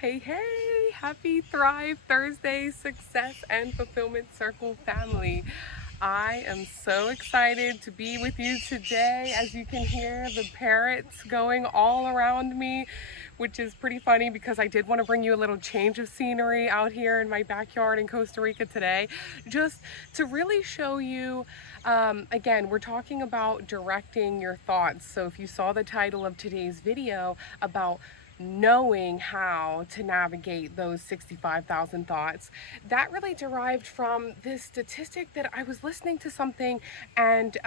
Hey, hey, happy Thrive Thursday Success and Fulfillment Circle family. I am so excited to be with you today. As you can hear the parrots going all around me, which is pretty funny because I did want to bring you a little change of scenery out here in my backyard in Costa Rica today, just to really show you. Again, we're talking about directing your thoughts. So if you saw the title of today's video about knowing how to navigate those 65,000 thoughts, that really derived from this statistic that I was listening to something, and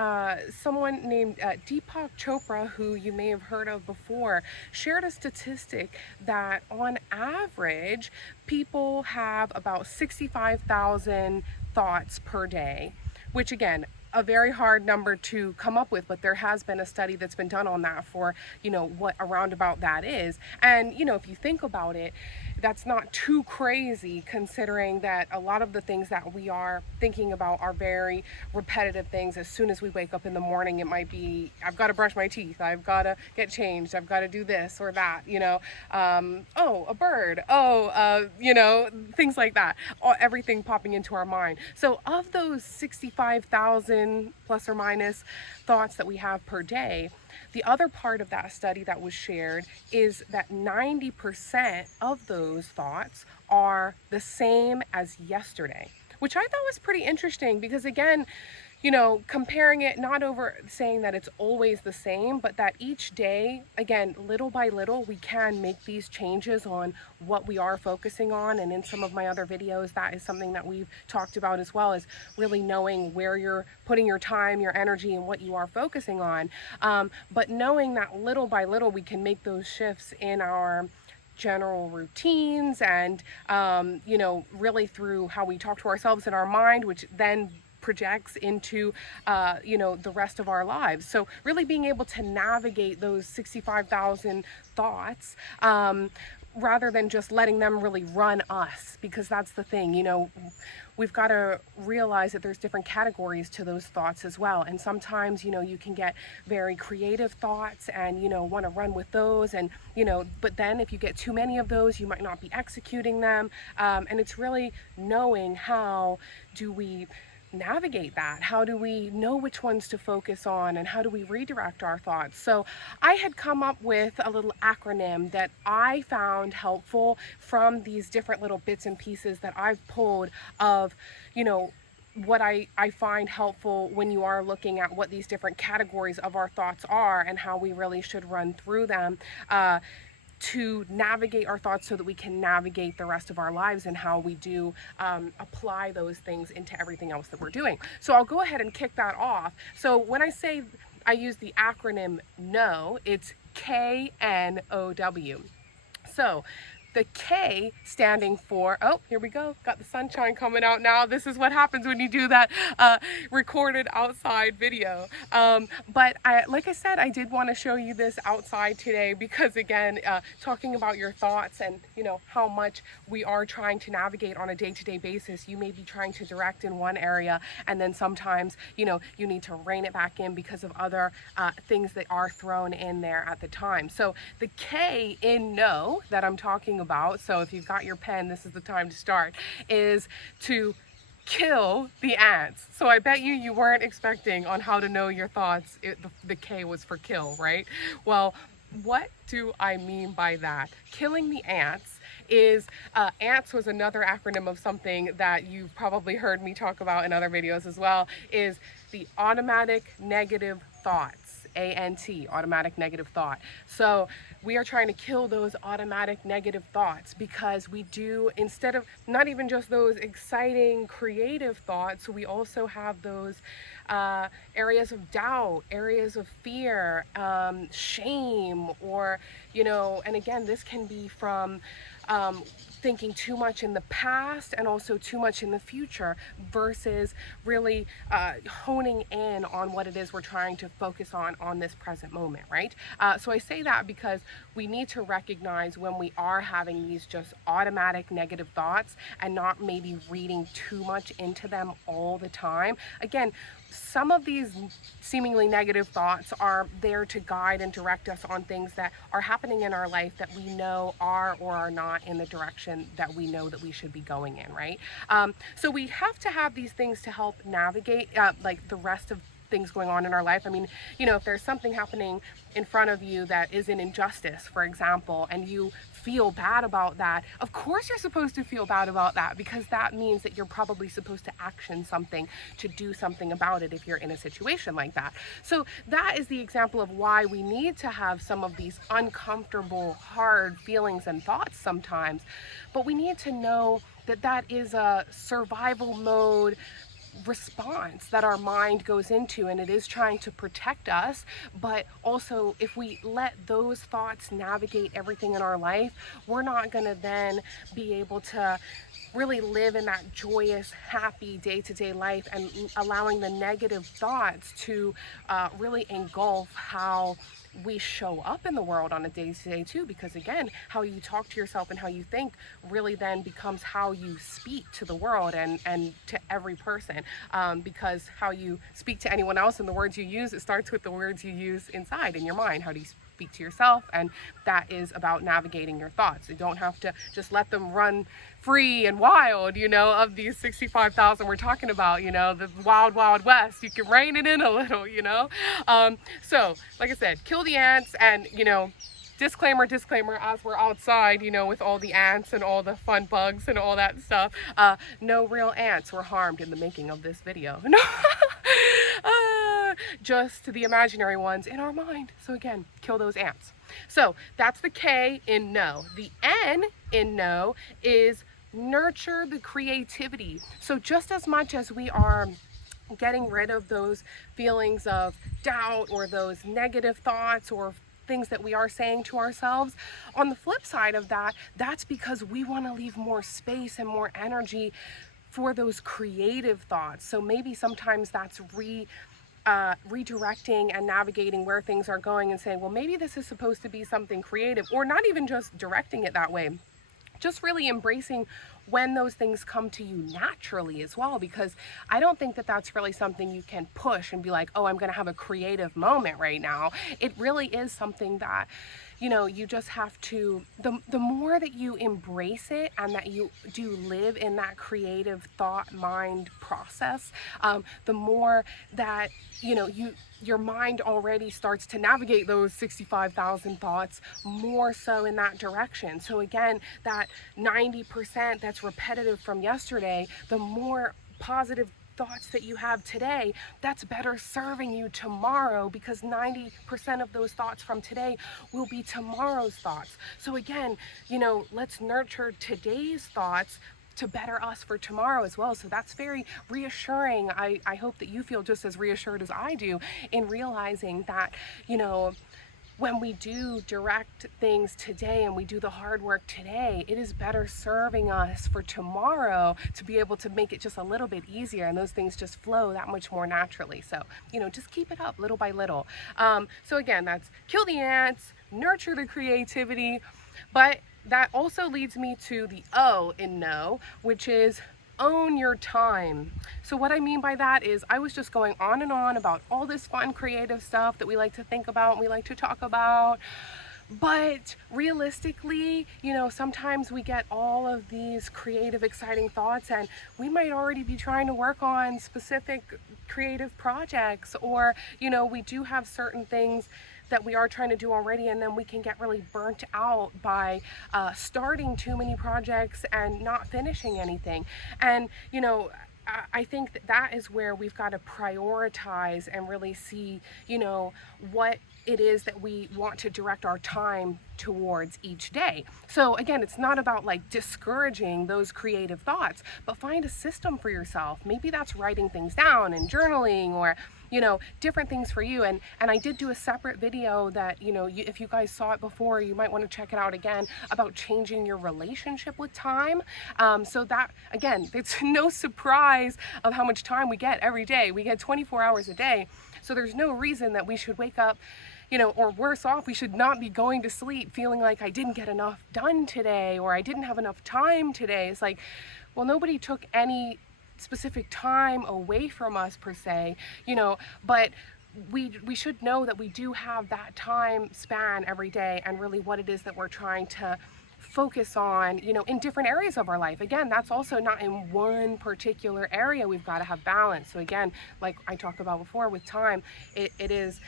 someone named Deepak Chopra, who you may have heard of before, shared a statistic that on average people have about 65,000 thoughts per day, which again, a very hard number to come up with, but there has been a study that's been done on that for, what a roundabout that is. And, if you think about it, that's not too crazy considering that a lot of the things that we are thinking about are very repetitive things. As soon as we wake up in the morning, it might be, I've got to brush my teeth, I've got to get changed, I've got to do this or that, oh, a bird, things like that, everything popping into our mind. So of those 65,000 plus or minus thoughts that we have per day, the other part of that study that was shared is that 90% of those thoughts are the same as yesterday, which I thought was pretty interesting because, again, comparing it, not over saying that it's always the same, but that each day, again, little by little, we can make these changes on what we are focusing on. And in some of my other videos, that is something that we've talked about as well, is really knowing where you're putting your time, your energy, and what you are focusing on. But knowing that little by little, we can make those shifts in our general routines and, really through how we talk to ourselves in our mind, which then projects into the rest of our lives. So really being able to navigate those 65,000 thoughts, rather than just letting them really run us, because that's the thing, we've got to realize that there's different categories to those thoughts as well. And sometimes, you can get very creative thoughts and, want to run with those. And, but then if you get too many of those, you might not be executing them. And it's really knowing how do we navigate that? How do we know which ones to focus on, and how do we redirect our thoughts? So I had come up with a little acronym that I found helpful from these different little bits and pieces that I've pulled of, what I find helpful when you are looking at what these different categories of our thoughts are and how we really should run through them. To navigate our thoughts so that we can navigate the rest of our lives, and how we do apply those things into everything else that we're doing. So I'll go ahead and kick that off. So when I say I use the acronym KNOW, it's KNOW. So the K standing for, oh, here we go, got the sunshine coming out now. This is what happens when you do that recorded outside video. But like I said, I did want to show you this outside today because, again, talking about your thoughts and, how much we are trying to navigate on a day-to-day basis. You may be trying to direct in one area, and then sometimes, you need to rein it back in because of other things that are thrown in there at the time. So the K in know that I'm talking about, so if you've got your pen, this is the time to start, is to kill the ants. So I bet you weren't expecting on how to know your thoughts. The K was for kill, right? Well, what do I mean by that? Killing the ants is, ANTS was another acronym of something that you've probably heard me talk about in other videos as well, is the automatic negative thoughts. ANT, automatic negative thought. So we are trying to kill those automatic negative thoughts because we do, instead of not even just those exciting creative thoughts, we also have those areas of doubt, areas of fear, shame, or, and again, this can be from thinking too much in the past and also too much in the future versus really honing in on what it is we're trying to focus on this present moment, right? So I say that because we need to recognize when we are having these just automatic negative thoughts and not maybe reading too much into them all the time. Again, some of these seemingly negative thoughts are there to guide and direct us on things that are happening happening in our life that we know are or are not in the direction that we know that we should be going in, right? So we have to have these things to help navigate like the rest of things going on in our life. I mean, if there's something happening in front of you that is an injustice, for example, and you feel bad about that, of course you're supposed to feel bad about that, because that means that you're probably supposed to action something, to do something about it if you're in a situation like that. So that is the example of why we need to have some of these uncomfortable, hard feelings and thoughts sometimes. But we need to know that that is a survival mode response that our mind goes into, and it is trying to protect us. But also, if we let those thoughts navigate everything in our life, we're not going to then be able to really live in that joyous, happy day-to-day life, and allowing the negative thoughts to really engulf how we show up in the world on a day-to-day too. Because again, how you talk to yourself and how you think really then becomes how you speak to the world and to every person, because how you speak to anyone else and the words you use, it starts with the words you use inside in your mind. How do you speak to yourself? And that is about navigating your thoughts. You don't have to just let them run free and wild, of these 65,000 we're talking about, the wild, wild west. You can rein it in a little, So, like I said, kill the ants, and, disclaimer, as we're outside, with all the ants and all the fun bugs and all that stuff, no real ants were harmed in the making of this video. Just the imaginary ones in our mind. So again, kill those ants. So that's the K in no. The N in no is nurture the creativity. So just as much as we are getting rid of those feelings of doubt or those negative thoughts or things that we are saying to ourselves, on the flip side of that, that's because we want to leave more space and more energy for those creative thoughts. So maybe sometimes that's redirecting and navigating where things are going and saying, well, maybe this is supposed to be something creative, or not even just directing it that way. Just really embracing when those things come to you naturally as well, because I don't think that that's really something you can push and be like, oh, I'm going to have a creative moment right now. It really is something that, you just have to, the more that you embrace it and that you do live in that creative thought mind process, the more that, your mind already starts to navigate those 65,000 thoughts more so in that direction. So again, that 90% that's repetitive from yesterday, the more positive thoughts that you have today, that's better serving you tomorrow, because 90% of those thoughts from today will be tomorrow's thoughts. So again, let's nurture today's thoughts to better us for tomorrow as well. So that's very reassuring. I hope that you feel just as reassured as I do in realizing that, when we do direct things today and we do the hard work today, it is better serving us for tomorrow to be able to make it just a little bit easier, and those things just flow that much more naturally. So, just keep it up little by little. So again, that's kill the ants, nurture the creativity, but that also leads me to the O in no, which is own your time. So what I mean by that is, I was just going on and on about all this fun creative stuff that we like to think about and we like to talk about, but realistically, sometimes we get all of these creative, exciting thoughts, and we might already be trying to work on specific creative projects, or we do have certain things that we are trying to do already, and then we can get really burnt out by starting too many projects and not finishing anything. And I think that is where we've got to prioritize and really see, what it is that we want to direct our time towards each day. So again, it's not about like discouraging those creative thoughts, but find a system for yourself. Maybe that's writing things down and journaling, or different things for you. And I did do a separate video that, if you guys saw it before, you might want to check it out again, about changing your relationship with time. So that, again, it's no surprise of how much time we get every day. We get 24 hours a day. So there's no reason that we should wake up, or worse off, we should not be going to sleep feeling like I didn't get enough done today, or I didn't have enough time today. It's like, well, nobody took any specific time away from us per se, but we should know that we do have that time span every day, and really what it is that we're trying to focus on, in different areas of our life. Again, that's also not in one particular area. We've got to have balance. So again, like I talked about before with time, it is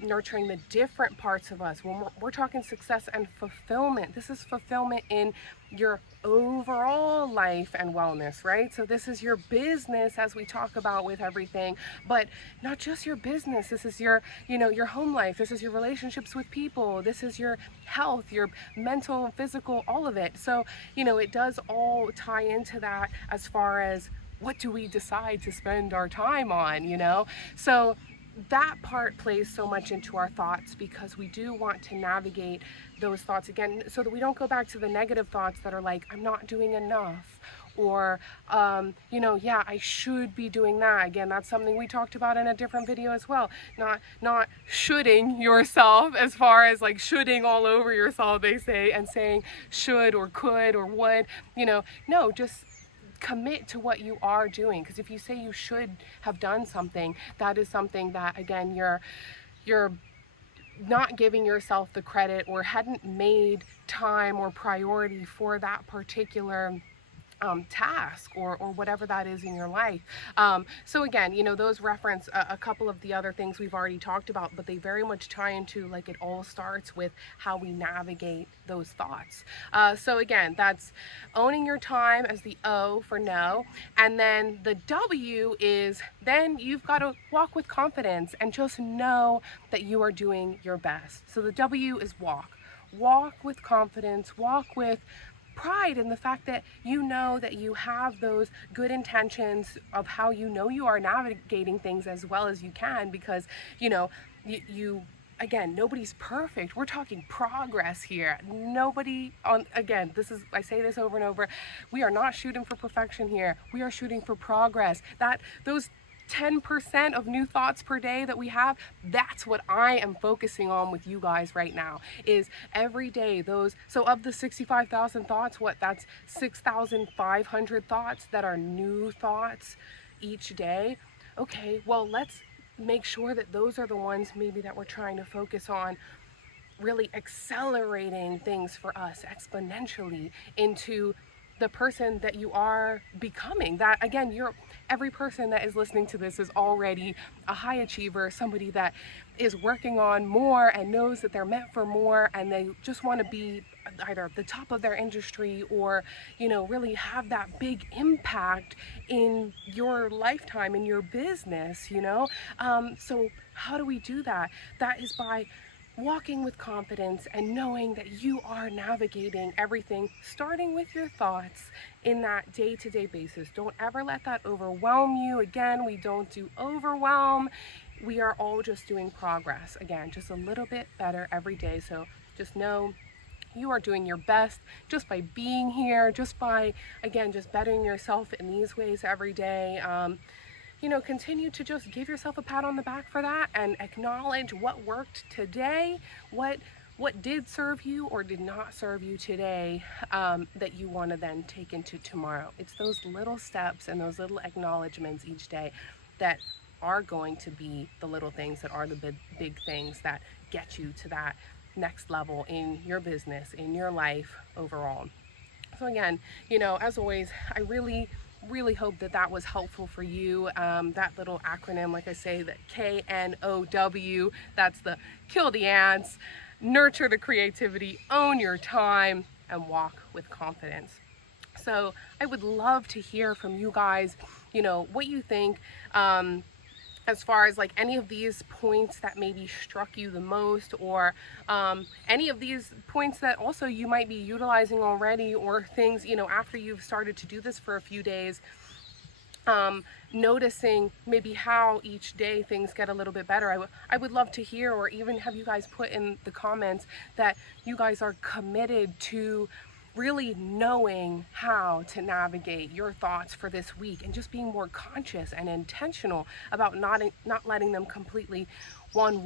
nurturing the different parts of us. When we're talking success and fulfillment, this is fulfillment in your overall life and wellness, right? So this is your business, as we talk about with everything, but not just your business. This is your, your home life. This is your relationships with people. This is your health, your mental, physical, all of it. So, it does all tie into that as far as what do we decide to spend our time on, So that part plays so much into our thoughts, because we do want to navigate those thoughts again, so that we don't go back to the negative thoughts that are like, I'm not doing enough, or yeah, I should be doing that. Again, that's something we talked about in a different video as well. Not shoulding yourself, as far as like shoulding all over yourself, they say, and saying should or could or would, no, just commit to what you are doing. Because if you say you should have done something, that is something that, again, you're not giving yourself the credit, or hadn't made time or priority for that particular task or whatever that is in your life. So again, those reference a couple of the other things we've already talked about, but they very much tie into, like, it all starts with how we navigate those thoughts. So again, that's owning your time as the O for no. And then the W is, then you've got to walk with confidence and just know that you are doing your best. So the W is walk. Walk with confidence, walk with pride in the fact that you know that you have those good intentions of how you are navigating things as well as you can, because you again, nobody's perfect. We're talking progress here. Nobody again, I say this over and over, we are not shooting for perfection here. We are shooting for progress. Those 10% of new thoughts per day that we have, that's what I am focusing on with you guys right now, is every day so of the 65,000 thoughts, that's 6,500 thoughts that are new thoughts each day. Okay, well, let's make sure that those are the ones maybe that we're trying to focus on, really accelerating things for us exponentially into the person that you are becoming. That, again, every person that is listening to this is already a high achiever, somebody that is working on more and knows that they're meant for more, and they just want to be either at the top of their industry or, really have that big impact in your lifetime, in your business, So how do we do that? That is by walking with confidence and knowing that you are navigating everything, starting with your thoughts in that day-to-day basis. Don't ever let that overwhelm you. Again, we don't do overwhelm. We are all just doing progress. Again, just a little bit better every day. So just know you are doing your best just by being here, just by, again, just bettering yourself in these ways every day. Continue to just give yourself a pat on the back for that, and acknowledge what worked today, what did serve you or did not serve you today, that you want to then take into tomorrow. It's those little steps and those little acknowledgements each day that are going to be the little things that are the big things that get you to that next level in your business, in your life overall. So again, as always, I really hope that was helpful for you. That little acronym, like I say, that KNOW, that's the kill the ants, nurture the creativity, own your time, and walk with confidence. So I would love to hear from you guys, what you think, as far as like any of these points that maybe struck you the most, or any of these points that also you might be utilizing already, or things, after you've started to do this for a few days, noticing maybe how each day things get a little bit better. I would love to hear, or even have you guys put in the comments that you guys are committed to really knowing how to navigate your thoughts for this week, and just being more conscious and intentional about not letting them completely run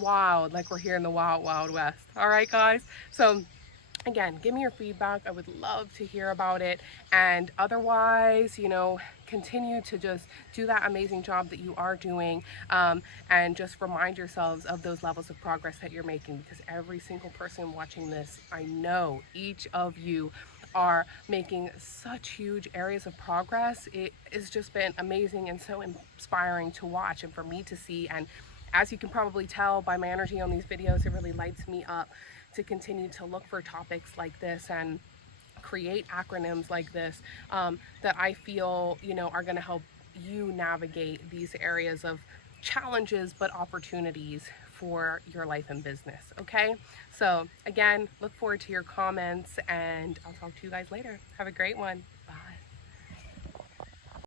wild, like we're here in the wild west. All right, guys, so again, give me your feedback. I would love to hear about it. And otherwise, continue to just do that amazing job that you are doing, and just remind yourselves of those levels of progress that you're making, because every single person watching this, I know each of you are making such huge areas of progress. It has just been amazing and so inspiring to watch and for me to see. And as you can probably tell by my energy on these videos, it really lights me up to continue to look for topics like this and create acronyms like this, that I feel, are going to help you navigate these areas of challenges but opportunities for your life and business. Okay, so again, look forward to your comments, and I'll talk to you guys later. Have a great one.